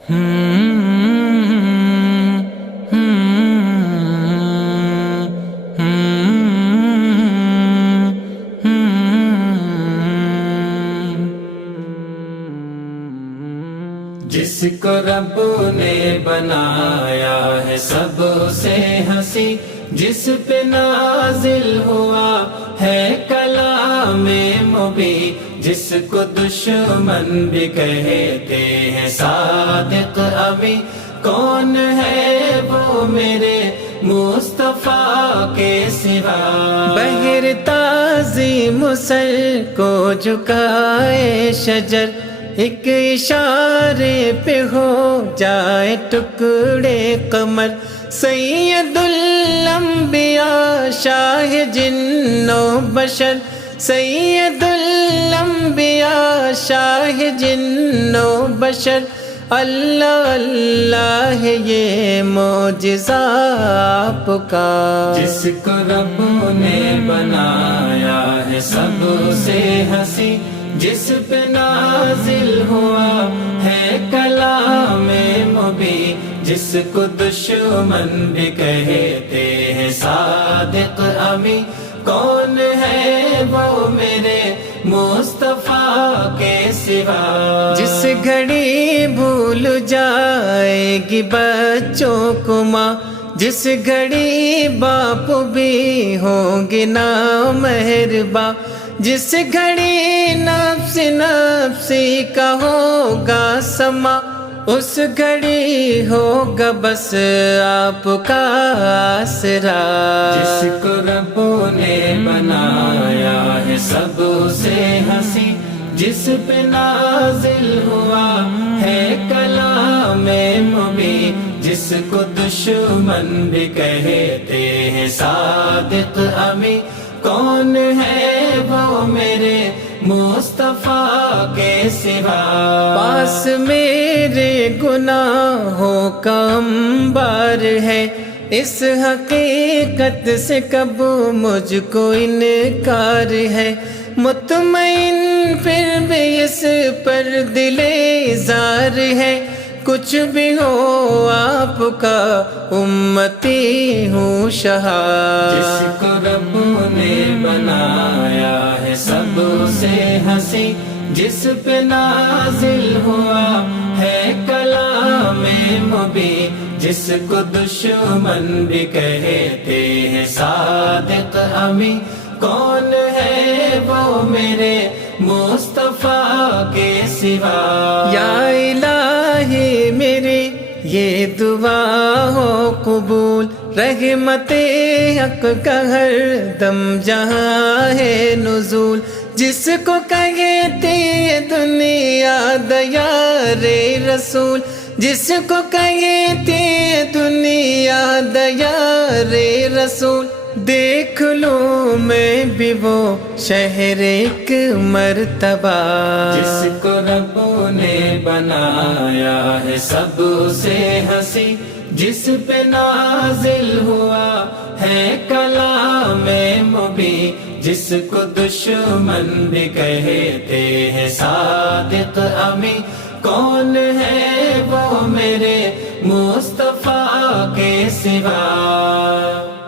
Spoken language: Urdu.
جس کو رب نے بنایا ہے سب سے ہنسی، جس پہ نازل ہوا ہے کلام مبین، جس کو دشمن بھی کہتے ہیں صادق امین، کون ہے وہ میرے مصطفیٰ کے سوا؟ بہر تعظیم سر کو جھکائے شجر، ایک اشارے پہ ہو جائے ٹکڑے قمر، سید الانبیاء شاہ جن و بشر، سید الانبیاء شاہ جن و بشر، اللہ اللہ ہے یہ معجزہ آپ کا، جس کو رب نے بنایا ہے سب سے ہنسی، جس پہ نازل ہوا ہے کلام مبین، جس کو دشمن بھی کہتے ہیں صادق امین، کون ہے وہ میرے مصطفیٰ کے سوا؟ جس گھڑی بھول جائے گی بچوں کو ماں، جس گھڑی باپ بھی ہوں گے نامہرباں، جس گھڑی نفس نفسی کا ہوگا سما، اس گھڑی ہوگا بس آپ کا آسرا، جس کو رب نے بنایا ہے سب سے ہنسی، جس پہ نازل ہوا ہے کلام مبین، جس کو دشمن بھی کہتے ہیں صادق امین، کون ہے وہ میرے مصطفیٰ کے سوا؟ پاس میرے گناہوں کا انبار ہے، اس حقیقت سے کب مجھ کو انکار ہے، مطمئن پھر بھی اس پر دل زار ہے، کچھ بھی ہو آپ کا امتی ہوں شہاد، جس کو رب نے بنایا ہے سب سے ہنسی، جس پہ نازل ہوا ہے کلام مبین، جس کو دشمن بھی کہتے ہیں صادق امین، کون ہے وہ میرے مصطفیٰ کے سوا؟ یا الہی میری یہ دعا ہو قبول، رحمت حق کا ہر دم جہاں ہے نزول، جس کو کہتے دنیا دیار رسول، جس کو کہتے دنیا دیار رسول، دیکھ لوں میں بھی وہ شہر ایک مرتبہ، جس کو رب نے بنایا ہے سب سے ہنسی، جس پہ نازل ہوا ہے کلام مبین، جس کو دشمن بھی کہتے ہیں صادق امین، کون ہے وہ میرے مصطفیٰ کے سوا؟